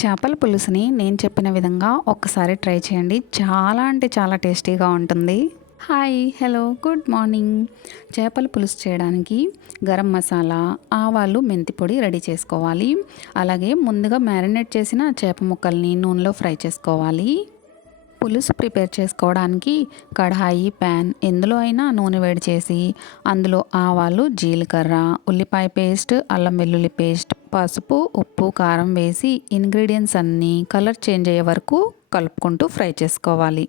చేపల పులుసుని నేను చెప్పిన విధంగా ఒక్కసారి ట్రై చేయండి. చాలా అంటే చాలా టేస్టీగా ఉంటుంది. Hi, hello, good morning. చేపల పులుసు చేయడానికి గరం మసాలా, ఆవాలు, మెంతి పొడి రెడీ చేసుకోవాలి. అలాగే ముందుగా మ్యారినేట్ చేసిన చేప ముక్కల్ని నూనెలో ఫ్రై చేసుకోవాలి. పులుసు ప్రిపేర్ చేసుకోవడానికి కడాయి, ప్యాన్ ఎందులో అయినా నూనె వేడి చేసి అందులో ఆవాలు, జీలకర్ర, ఉల్లిపాయ పేస్ట్, అల్లం వెల్లుల్లి పేస్ట్, పసుపు, ఉప్పు, కారం వేసి ఇంగ్రీడియంట్స్ అన్నీ కలర్ చేంజ్ అయ్యే వరకు కలుపుకుంటూ ఫ్రై చేసుకోవాలి.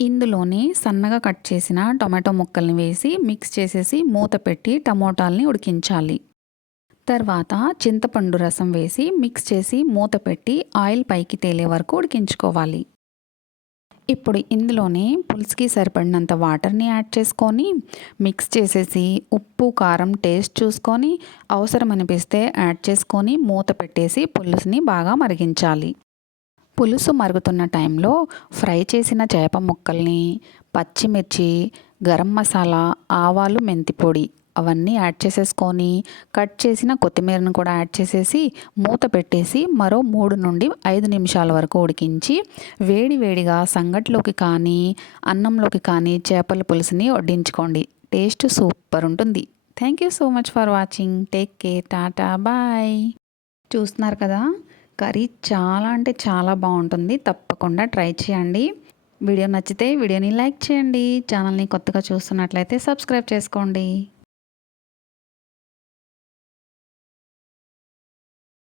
ఇందులోనే సన్నగా కట్ చేసిన టొమాటో ముక్కల్ని వేసి మిక్స్ చేసేసి మూత పెట్టి టమోటాల్ని ఉడికించాలి. తర్వాత చింతపండు రసం వేసి మిక్స్ చేసి మూత పెట్టి ఆయిల్ పైకి తేలే వరకు ఉడికించుకోవాలి. ఇప్పుడు ఇందులోనే పులుసుకి సరిపడినంత వాటర్ని యాడ్ చేసుకొని మిక్స్ చేసేసి ఉప్పు, కారం టేస్ట్ చూసుకొని అవసరం అనిపిస్తే యాడ్ చేసుకొని మూత పెట్టేసి పులుసుని బాగా మరిగించాలి. పులుసు మరుగుతున్న టైంలో ఫ్రై చేసిన చేప ముక్కల్ని, పచ్చిమిర్చి, గరం మసాలా, ఆవాలు, మెంతి పొడి అవన్నీ యాడ్ చేసేసుకొని కట్ చేసిన కొత్తిమీరను కూడా యాడ్ చేసేసి మూత పెట్టేసి మరో 3 నుండి 5 నిమిషాల వరకు ఉడికించి వేడి వేడిగా సంగట్లోకి కానీ అన్నంలోకి కానీ చేపల పులుసుని వడ్డించుకోండి. టేస్ట్ సూపర్ ఉంటుంది. Thank you so much for watching. Take care. Tata, bye. చూస్తున్నారు కదా, కర్రీ చాలా అంటే చాలా బాగుంటుంది. తప్పకుండా ట్రై చేయండి. వీడియో నచ్చితే వీడియోని లైక్ చేయండి. ఛానల్ని కొత్తగా చూస్తున్నట్లయితే సబ్స్క్రైబ్ చేసుకోండి.